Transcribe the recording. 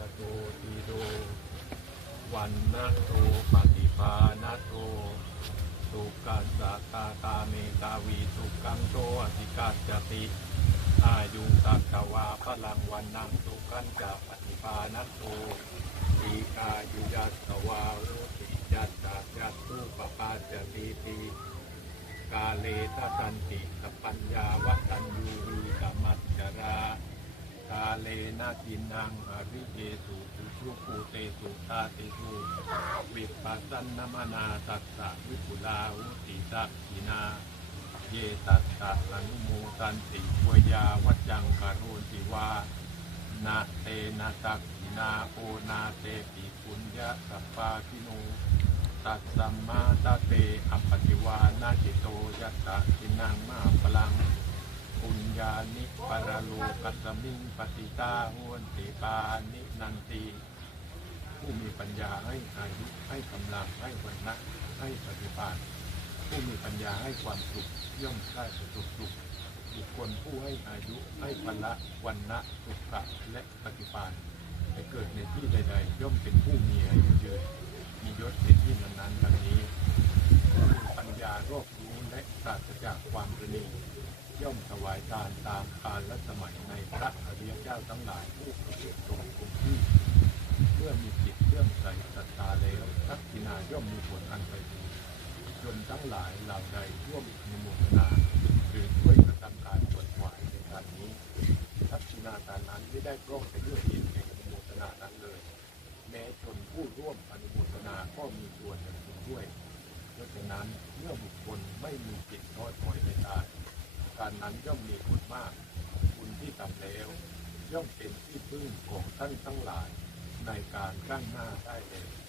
ลโตตีโดวันนะโตปฏิภาณโตสุกัสสะตาตาเมตาวีสุกังโตอธิกัสจติอายุสักวาพลังวันนังสุขันจะปฏิภาณโตอีกายุยัสวาโรติยัสสะยัสสุปปาจติปีกาเลตสันติสปปัญญาว นะกินนังอริเยสุสุชุปูเตสุตาเตสุวิปัสสนนมนาตัสสะวิปุลาอุติสักขินา เยตัสสะอนุโมตันติวยาวัจจังคารุติวานาเตนะตักขินาโอนาเตปิปุญญะสัพพาคิโนตัสสัมมาตเตอปฏิวานาจิโตยัสสะกินังมาพลัง ปุญญานิปรโลกัสมิงปฏิตาโหนติปานินันติผู้มีปัญญาให้อายุให้กำลังให้วันนะให้ปฏิภาณผู้มีปัญญาให้ความสุขย่อมได้ประสบสุขบุคคลผู้ให้อายุให้พละวันนะสุขะและปฏิภาณไปเกิดในที่ใด ๆ ย่อมเป็นผู้มีอายุยืนมียศเป็นที่นั้นๆดังนี้ผู้มีปัญญารอบรู้และปราศจากความระนี ย่อมถวายทานตามกาลและสมัยในพระอริยเจ้าทั้งหลายผู้ประเสริฐตรงคงที่เมื่อมีจิตเลื่อมใสศรัทธาแล้วทักษิณาย่อมมีผลอันไปดีจนทั้งหลายเหล่าใดร่วมในโมทนาหรือช่วยกระทำการปวดหวายในการนี้ ทักษิณากานั้นไม่ได้ร่องไปด้วยจิตแห่งอนุโมทนานั้นเลย แม้ชนผู้ร่วมอนุโมทนาก็มีส่วนในส่วนด้วยเพราะฉะนั้นเมื่อบุคคลไม่มีจิตท้อถอยในตาย การนั้นย่อมมีคุณมาก คุณที่ทำแล้ว ย่อมเป็นที่พึ่งของท่านทั้งหลายในการข้างหน้าได้เลย